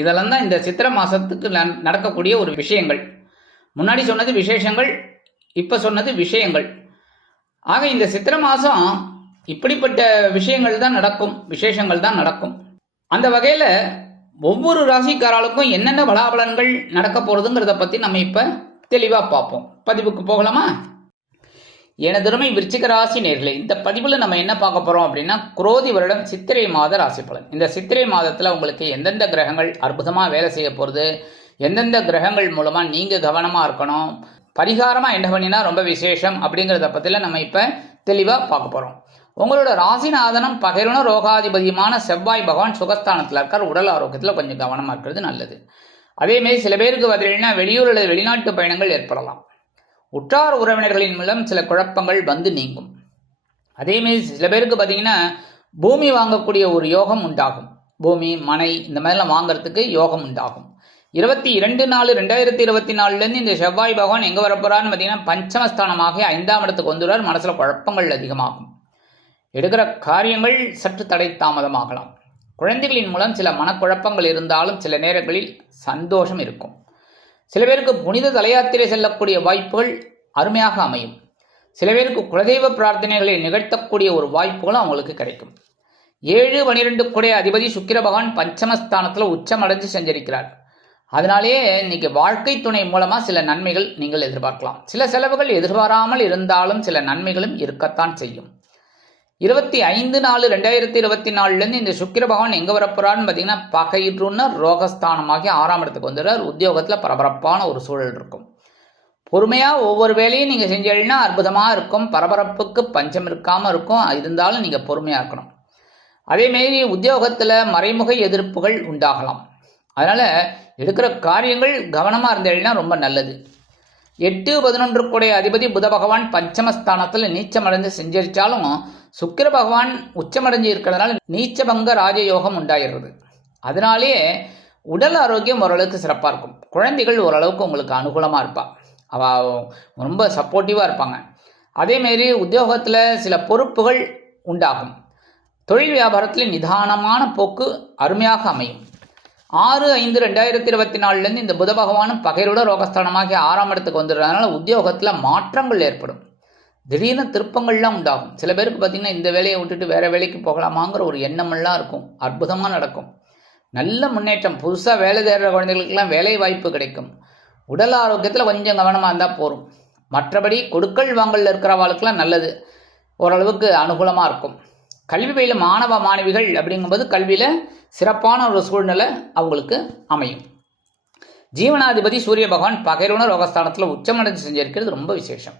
இதெல்லாம் தான் இந்த சித்திரை மாதத்துக்கு நடக்கக்கூடிய ஒரு விஷயங்கள். முன்னாடி சொன்னது விசேஷங்கள் இப்போ சொன்னது விஷயங்கள். ஆக இந்த சித்திரை மாதம் இப்படிப்பட்ட விஷயங்கள் தான் நடக்கும் விசேஷங்கள் தான் நடக்கும். அந்த வகையில் ஒவ்வொரு ராசிக்காரர்களுக்கும் என்னென்ன பலாபலன்கள் நடக்க போகிறதுங்கிறத பற்றி நம்ம இப்போ தெளிவாக பார்ப்போம். பதிவுக்கு போகலாமா? எனதருமை விருச்சிக ராசி நேர்களை இந்த பதிவில் நம்ம என்ன பார்க்க போகிறோம் அப்படின்னா குரோதி வருடம் சித்திரை மாத ராசி பலன். இந்த சித்திரை மாதத்தில் உங்களுக்கு எந்தெந்த கிரகங்கள் அற்புதமாக வேலை செய்ய போகிறது எந்தெந்த கிரகங்கள் மூலமாக நீங்கள் கவனமாக இருக்கணும்? பரிகாரமாக என்ன பண்ணினா ரொம்ப விசேஷம் அப்படிங்கிறத பற்றியில் நம்ம இப்போ தெளிவாக பார்க்க போகிறோம் உங்களோட ராசிநாதனம் பகிர்ன ரோகாதிபதியுமான செவ்வாய் பகவான் சுகஸ்தானத்தில் இருக்கார். உடல் ஆரோக்கியத்தில் கொஞ்சம் கவனமாக இருக்கிறது நல்லது. அதேமாரி சில பேருக்கு பார்த்தீங்கன்னா வெளியூர் அல்லது வெளிநாட்டு பயணங்கள் ஏற்படலாம். உற்றார் உறவினர்களின் மூலம் சில குழப்பங்கள் வந்து நீங்கும். அதேமாரி சில பேருக்கு பார்த்தீங்கன்னா பூமி வாங்கக்கூடிய ஒரு யோகம் உண்டாகும். பூமி மனை இந்த மாதிரிலாம் வாங்குறதுக்கு யோகம் உண்டாகும். இருபத்தி இரண்டு நாலு ரெண்டாயிரத்தி இருபத்தி நாலுலேருந்து இந்த செவ்வாய் பகவான் எங்கே வரப்போகிறான்னு பார்த்தீங்கன்னா பஞ்சமஸ்தானமாக ஐந்தாம் இடத்துக்கு வந்துடுவார். மனசில் குழப்பங்கள் அதிகமாகும். எடுக்கிற காரியங்கள் சற்று தடை தாமதமாகலாம். குழந்தைகளின் மூலம் சில மனக்குழப்பங்கள் இருந்தாலும் சில நேரங்களில் சந்தோஷம் இருக்கும். சில பேருக்கு புனித தலையாத்திரை செல்லக்கூடிய வாய்ப்புகள் அருமையாக அமையும். சில பேருக்கு குலதெய்வ பிரார்த்தனைகளை நிகழ்த்தக்கூடிய ஒரு வாய்ப்புகளும் அவங்களுக்கு கிடைக்கும். ஏழு பனிரெண்டு குடைய அதிபதி சுக்கிர பகவான் பஞ்சமஸ்தானத்தில் உச்சமடைஞ்சு செஞ்சிருக்கிறார் அதனாலேயே இன்னைக்கு வாழ்க்கை துணை மூலமாக சில நன்மைகள் நீங்கள் எதிர்பார்க்கலாம். சில செலவுகள் எதிர்பாராமல் இருந்தாலும் சில நன்மைகளும் இருக்கத்தான் செய்யும். இருபத்தி ஐந்து நாலு ரெண்டாயிரத்தி இருபத்தி நாலுலேருந்து இந்த சுக்கிர பகவான் எங்கே வரப்போறான்னு பார்த்தீங்கன்னா பகையிற்றுன்னு ரோகஸ்தானமாகி ஆறாம் இடத்துக்கு வந்துடுறார். உத்தியோகத்தில் பரபரப்பான ஒரு சூழல் இருக்கும். பொறுமையாக ஒவ்வொரு வேலையும் நீங்கள் செஞ்சீங்கன்னா அற்புதமாக இருக்கும். பரபரப்புக்கு பஞ்சம் இருக்காமல் இருக்கும். இருந்தாலும் நீங்கள் பொறுமையாக இருக்கணும். அதேமாரி உத்தியோகத்தில் மறைமுக எதிர்ப்புகள் உண்டாகலாம். அதனால் எடுக்கிற காரியங்கள் கவனமாக இருந்தீங்கன்னா ரொம்ப நல்லது. எட்டு பதினொன்று கூடைய அதிபதி புத பகவான் பஞ்சமஸ்தானத்தில் நீச்சமடைந்து செஞ்சிருச்சாலும் சுக்கிர பகவான் உச்சமடைஞ்சு இருக்கிறதுனால நீச்சபங்க ராஜயோகம் உண்டாகிறது அதனாலேயே உடல் ஆரோக்கியம் ஓரளவுக்கு சிறப்பாக இருக்கும். குழந்தைகள் ஓரளவுக்கு உங்களுக்கு அனுகூலமாக இருப்பா. அவள் ரொம்ப சப்போர்ட்டிவாக இருப்பாங்க. அதேமாரி உத்தியோகத்தில் சில பொறுப்புகள் உண்டாகும். தொழில் வியாபாரத்தில் நிதானமான போக்கு அருமையாக அமையும். ஆறு ஐந்து ரெண்டாயிரத்தி இருபத்தி நாலுலேருந்து இந்த புத பகவானும் பகைரோட ரோகஸ்தானமாகி ஆறாம் இடத்துக்கு வந்துடுறதுனால உத்தியோகத்தில் மாற்றங்கள் ஏற்படும். திடீர்னு திருப்பங்கள்லாம் உண்டாகும். சில பேருக்கு பார்த்திங்கன்னா இந்த வேலையை விட்டுட்டு வேறு வேலைக்கு போகலாமாங்கிற ஒரு எண்ணமெல்லாம் இருக்கும். அற்புதமாக நடக்கும். நல்ல முன்னேற்றம். புதுசாக வேலை தேடுற குழந்தைகளுக்கெல்லாம் வேலை வாய்ப்பு கிடைக்கும். உடல் ஆரோக்கியத்தில் கொஞ்சம் கவனமாக இருந்தால் போகும் மற்றபடி கொடுக்கல் வாங்கல் இருக்கிறவாளுக்கெல்லாம் நல்லது. ஓரளவுக்கு அனுகூலமாக இருக்கும். கல்வி பயில மாணவ மாணவிகள் அப்படிங்கும்போது கல்வியில் சிறப்பான ஒரு சூழ்நிலை அவங்களுக்கு அமையும். ஜீவனாதிபதி சூரிய பகவான் பகைரோன ரோகஸ்தானத்தில் உச்சமடைஞ்சு செஞ்சிருக்கிறது ரொம்ப விசேஷம்.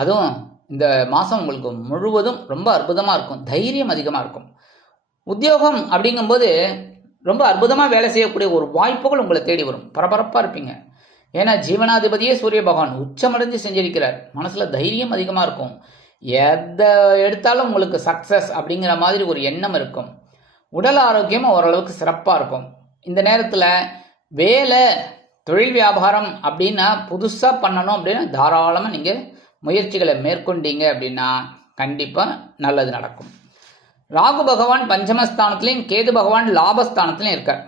அதுவும் இந்த மாதம் உங்களுக்கு முழுவதும் ரொம்ப அற்புதமாக இருக்கும். தைரியம் அதிகமாக இருக்கும். உத்தியோகம் அப்படிங்கும்போது ரொம்ப அற்புதமாக வேலை செய்யக்கூடிய ஒரு வாய்ப்புகள் உங்களை தேடி வரும். பரபரப்பாக இருப்பீங்க. ஏன்னா ஜீவனாதிபதியே சூரிய பகவான் உச்சமடைஞ்சு செஞ்சிருக்கிறார். மனசில் தைரியம் அதிகமாக இருக்கும். எதை எடுத்தாலும் உங்களுக்கு சக்ஸஸ் அப்படிங்கிற மாதிரி ஒரு எண்ணம் இருக்கும். உடல் ஆரோக்கியமும் ஓரளவுக்கு சிறப்பாக இருக்கும். இந்த நேரத்தில் வேலை தொழில் வியாபாரம் அப்படின்னா புதுசாக பண்ணணும் அப்படின்னா தாராளமாக நீங்கள் முயற்சிகளை மேற்கொண்டீங்க அப்படின்னா கண்டிப்பாக நல்லது நடக்கும். ராகு பகவான் பஞ்சமஸ்தானத்துலேயும் கேது பகவான் லாபஸ்தானத்துலையும் இருக்கார்.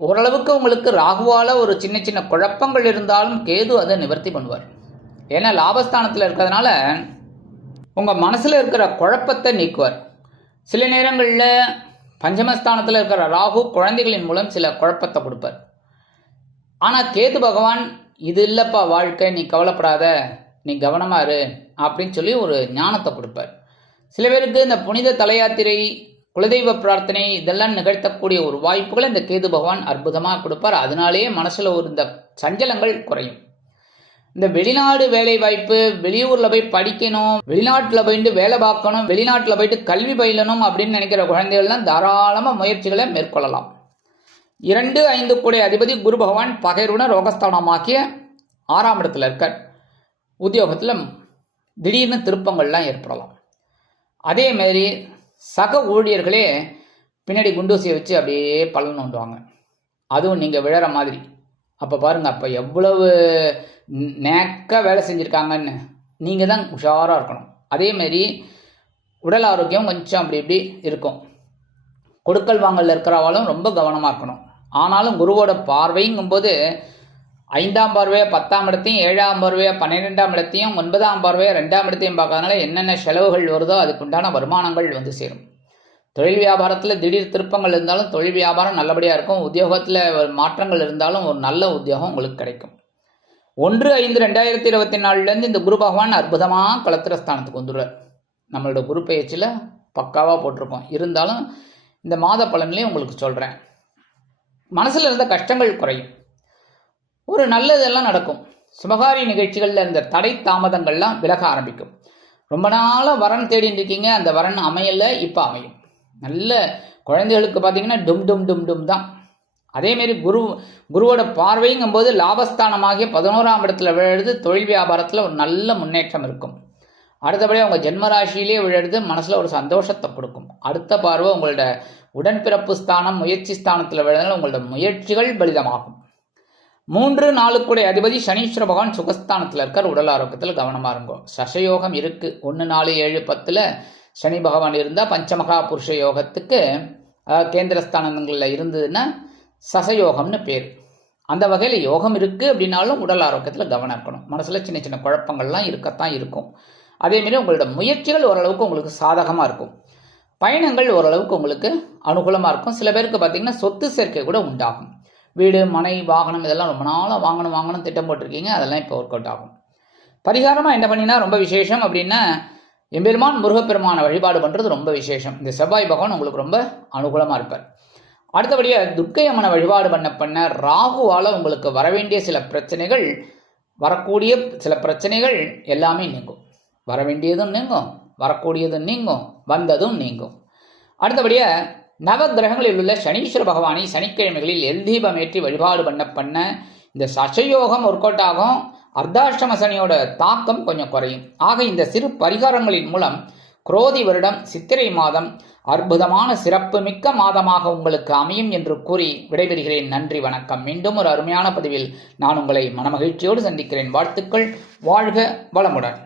ஓரளவுக்கு உங்களுக்கு ராகுவால் ஒரு சின்ன சின்ன குழப்பங்கள் இருந்தாலும் கேது அதை நிவர்த்தி பண்ணுவார். ஏன்னா லாபஸ்தானத்தில் இருக்கிறதுனால உங்கள் மனசில் இருக்கிற குழப்பத்தை நீக்குவார். சில நேரங்களில் பஞ்சமஸ்தானத்தில் இருக்கிற ராகு குழந்தைகளின் மூலம் சில குழப்பத்தை கொடுப்பார். ஆனால் கேது பகவான் இது இல்லைப்பா வாழ்க்கை நீ கவலைப்படாத. நீ கவனமா இரு அப்படின்னு சொல்லி ஒரு ஞானத்தை கொடுப்பார். சில பேருக்கு இந்த புனித தலையாத்திரை குலதெய்வ பிரார்த்தனை இதெல்லாம் நிகழ்த்தக்கூடிய ஒரு வாய்ப்புகளை இந்த கேது பகவான் அற்புதமாக கொடுப்பார். அதனாலேயே மனசில் ஒரு இந்த சஞ்சலங்கள் குறையும். இந்த வெளிநாடு வேலை வாய்ப்பு வெளியூரில் போய் படிக்கணும் வெளிநாட்டில் போயிட்டு வேலை பார்க்கணும் வெளிநாட்டில் போயிட்டு கல்வி பயிலணும் அப்படின்னு நினைக்கிற குழந்தைகள்லாம் தாராளமாக முயற்சிகளை மேற்கொள்ளலாம். இரண்டு ஐந்து கூடிய அதிபதி குரு பகவான் பகைருண ரோகஸ்தானமாக்கிய ஆறாம் இடத்துல இருக்கார். உத்தியோகத்தில் திடீர்னு திருப்பங்கள்லாம் ஏற்படலாம். அதே மாதிரி சக ஊழியர்களே பின்னாடி குண்டூசியை வச்சு அப்படியே பலன் நோண்டுவாங்க அதுவும் நீங்கள் விழற மாதிரி. அப்போ பாருங்கள் அப்போ எவ்வளவு நேக்கா வேலை செஞ்சுருக்காங்கன்னு நீங்கள் தான் உஷாராக இருக்கணும். அதே மாதிரி உடல் ஆரோக்கியம் கொஞ்சம் அப்படி இப்படி இருக்கும். கொடுக்கல் வாங்கல் இருக்கிறவாலும் ரொம்ப கவனமாக இருக்கணும். ஆனாலும் குருவோட பார்வைங்கும்போது ஐந்தாம் பார்வையை பத்தாம் இடத்தையும் ஏழாம் பார்வையை பன்னிரெண்டாம் இடத்தையும் ஒன்பதாம் பார்வையை ரெண்டாம் இடத்தையும் பார்க்கறதுனால என்னென்ன செலவுகள் வருதோ அதுக்குண்டான வருமானங்கள் வந்து சேரும். தொழில் வியாபாரத்தில் திடீர் திருப்பங்கள் இருந்தாலும் தொழில் வியாபாரம் நல்லபடியாக இருக்கும். உத்தியோகத்தில் மாற்றங்கள் இருந்தாலும் ஒரு நல்ல உத்தியோகம் உங்களுக்கு கிடைக்கும். ஒன்று ஐந்து ரெண்டாயிரத்தி இருபத்தி நாலுலேருந்து இந்த குரு பகவான் அற்புதமாக கலத்திரஸ்தானத்துக்கு வந்துடுவார். நம்மளோட குரு பயிற்சியில் பக்காவாக போட்டிருக்கோம். இருந்தாலும் இந்த மாத பலன்லேயும் உங்களுக்கு சொல்கிறேன் மனசில் இருந்த கஷ்டங்கள் குறையும். ஒரு நல்லதெல்லாம் நடக்கும். சுபகாரி நிகழ்ச்சிகளில் இந்த தடை தாமதங்கள்லாம் விலக ஆரம்பிக்கும். ரொம்ப நாளாக வரன் தேடிட்டு இருக்கீங்க அந்த வரன் அமையலை இப்போ அமையும். நல்ல குழந்தைகளுக்கு பார்த்தீங்கன்னா டும் டும் டும் டும் தான். அதேமாரி குரு குருவோட பார்வைங்கும்போது லாபஸ்தானமாகிய பதினோராம் இடத்துல விழுது தொழில் வியாபாரத்தில் ஒரு நல்ல முன்னேற்றம் இருக்கும். அடுத்தபடி அவங்க ஜென்ம விழுது மனசில் ஒரு சந்தோஷத்தை கொடுக்கும். அடுத்த பார்வை உங்களோட உடன்பிறப்பு ஸ்தானம் முயற்சி ஸ்தானத்தில் விழுறதுனால உங்களோட முயற்சிகள் பலிதமாகும். மூன்று நாளுக்குடைய அதிபதி சனீஸ்வர பகவான் சுகஸ்தானத்தில் இருக்கார். உடல் ஆரோக்கியத்தில் கவனமாக இருக்கும் சசயோகம் இருக்கு. ஒன்று நாலு ஏழு பத்தில் சனி பகவான் இருந்தால் பஞ்சமகா புருஷ யோகத்துக்கு கேந்திரஸ்தானங்களில் இருந்ததுன்னா சசயோகம்னு பேர். அந்த வகையில் யோகம் இருக்குது அப்படின்னாலும் உடல் ஆரோக்கியத்தில் கவனம் இருக்கணும். மனசில் சின்ன சின்ன குழப்பங்கள்லாம் இருக்கத்தான் இருக்கும். அதேமாரி உங்களோட முயற்சிகள் ஓரளவுக்கு உங்களுக்கு சாதகமாக இருக்கும். பயணங்கள் ஓரளவுக்கு உங்களுக்கு அனுகூலமாக இருக்கும். சில பேருக்கு பார்த்தீங்கன்னா சொத்து சேர்க்கை கூட உண்டாகும். வீடு மனை வாகனம் இதெல்லாம் ரொம்ப நாளாக வாங்கணும் வாங்கணும் திட்டம் போட்டிருக்கீங்க. அதெல்லாம் இப்போ ஒர்க் அவுட் ஆகும். பரிகாரமாக என்ன பண்ணினா ரொம்ப விசேஷம் அப்படின்னா எம்பெருமான் முருகப்பெருமானை வழிபாடு பண்ணுறது ரொம்ப விசேஷம். இந்த செவ்வாய் பகவான் உங்களுக்கு ரொம்ப அனுகூலமாக இருப்பார். அடுத்தபடியாக துர்க்கை அம்மனை வழிபாடு பண்ண பண்ண ராகுவால் உங்களுக்கு வரவேண்டிய சில பிரச்சனைகள் வரக்கூடிய சில பிரச்சனைகள் எல்லாமே நீங்கும். வரவேண்டியதும் நீங்கும் வரக்கூடியதும் நீங்கும் வந்ததும் நீங்கும். அடுத்தபடியாக நவ கிரகங்களில் உள்ள சனீஸ்வர பகவானை சனிக்கிழமைகளில் எல் தீபம் ஏற்றி வழிபாடு பண்ண பண்ண இந்த சசயோகம் ஒர்க் அவுட் ஆகும் அர்த்தாஷ்டம சனியோட தாக்கம் கொஞ்சம் குறையும். ஆக இந்த சிறு பரிகாரங்களின் மூலம் குரோதி வருடம் சித்திரை மாதம் அற்புதமான சிறப்பு மிக்க மாதமாக உங்களுக்கு அமையும் என்று கூறி விடைபெறுகிறேன். நன்றி வணக்கம். மீண்டும் ஒரு அருமையான பதிவில் நான் உங்களை மனமகிழ்ச்சியோடு சந்திக்கிறேன். வாழ்த்துக்கள். வாழ்க வளமுடன்.